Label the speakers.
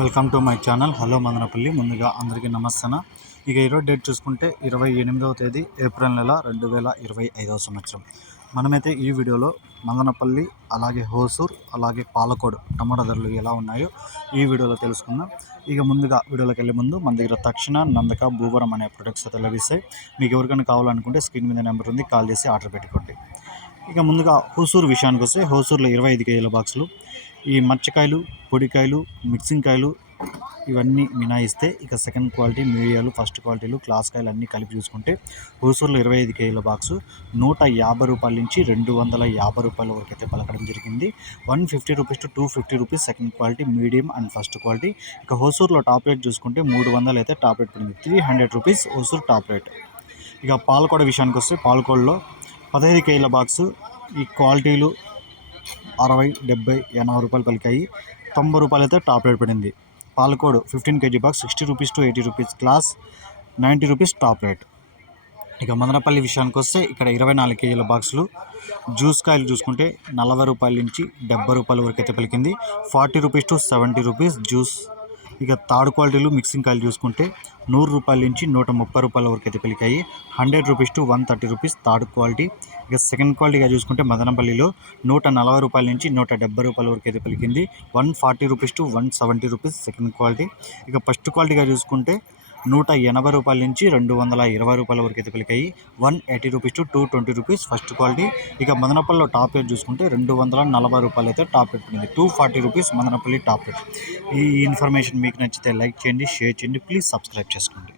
Speaker 1: Welcome to my channel. Hello Madanapalle. ముందుగా అందరికీ నమస్తన ఇక ఈరోజు డేట్ చూసుకుంటే ఇరవై ఎనిమిదవ తేదీ ఏప్రిల్ నెల రెండు వేల ఇరవై ఐదవ సంవత్సరం. మనమైతే ఈ వీడియోలో మదనపల్లి అలాగే హోసూర్ అలాగే పాలకోడు టమాటా ధరలు ఎలా ఉన్నాయో ఈ వీడియోలో తెలుసుకుందాం. ఇక ముందుగా వీడియోలోకి వెళ్ళే ముందు మన దగ్గర తక్షణ నందక భూవరం అనే ప్రొడక్ట్స్ అయితే లభిస్తాయి. మీకు ఎవరికైనా కావాలనుకుంటే స్క్రీన్ మీద నెంబర్ ఉంది కాల్ చేసి ఆర్డర్ పెట్టుకోండి. ఇక ముందుగా హోసూర్ విషయానికి వస్తే హోసూర్లో ఇరవై ఐదు కేజీల బాక్సులు ఈ మచ్చకాయలు పొడికాయలు మిక్సింగ్ కాయలు ఇవన్నీ మినాయిస్తే ఇక సెకండ్ క్వాలిటీ మీడియాలు ఫస్ట్ క్వాలిటీలు క్లాస్ కాయలు అన్నీ కలిపి చూసుకుంటే హోసూరులో ఇరవై ఐదు కేజీల బాక్సు నూట యాభై రూపాయల నుంచి రెండు వందల యాభై రూపాయల వరకు అయితే పలకడం జరిగింది. One fifty rupees to two fifty rupees second quality medium and first quality ఇక హోసూరులో టాప్ రేట్ చూసుకుంటే మూడు వందలు అయితే టాప్ రేట్ పడింది. Three hundred rupees Hosur top rate ఇక పాలకోడ విషయానికి వస్తే పాలకోడలో పదహైదు కేజీల బాక్సు ఈ క్వాలిటీలు అరవై డెబ్బై ఎనభై రూపాయలు పలికాయి. తొంభై రూపాయలు అయితే టాప్ రేట్ పడింది. Palakode fifteen KG box sixty rupees to eighty rupees class ninety rupees top rate. ఇక మదనపల్లి విషయానికి వస్తే ఇక్కడ ఇరవై నాలుగు కేజీల బాక్సులు. జ్యూస్ కాయలు చూసుకుంటే నలభై రూపాయల నుంచి డెబ్బై రూపాయల వరకు అయితే పలికింది. Forty rupees to seventy rupees juice. ఇక థర్డ్ క్వాలిటీలు మిక్సింగ్ కాయలు చూసుకుంటే నూరు రూపాయల నుంచి నూట ముప్పై రూపాయల వరకు అయితే పెరిగాయి. Hundred rupees to one thirty rupees third quality. ఇక సెకండ్ క్వాలిటీగా చూసుకుంటే మదనపల్లిలో నూట నలభై రూపాయల నుంచి నూట డెబ్బై రూపాయల వరకు అయితే పెరిగింది. One forty rupees to one seventy rupees second quality. ఇక ఫస్ట్ క్వాలిటీగా చూసుకుంటే నూట ఎనభై రూపాయల నుంచి రెండు వందల ఇరవై రూపాయల వరకు అయితే పలికాయి. One eighty rupees to two twenty rupees first quality. ఇక మదనపల్లిలో టాప్ రేట్ చూసుకుంటే రెండు వందల నలభై రూపాయలు అయితే టాప్ రేట్ పడింది two forty rupees Madanapalle top rate. ఈ ఇన్ఫర్మేషన్ మీకు నచ్చితే లైక్ చేయండి షేర్ చేయండి ప్లీజ్ సబ్స్క్రైబ్ చేసుకోండి.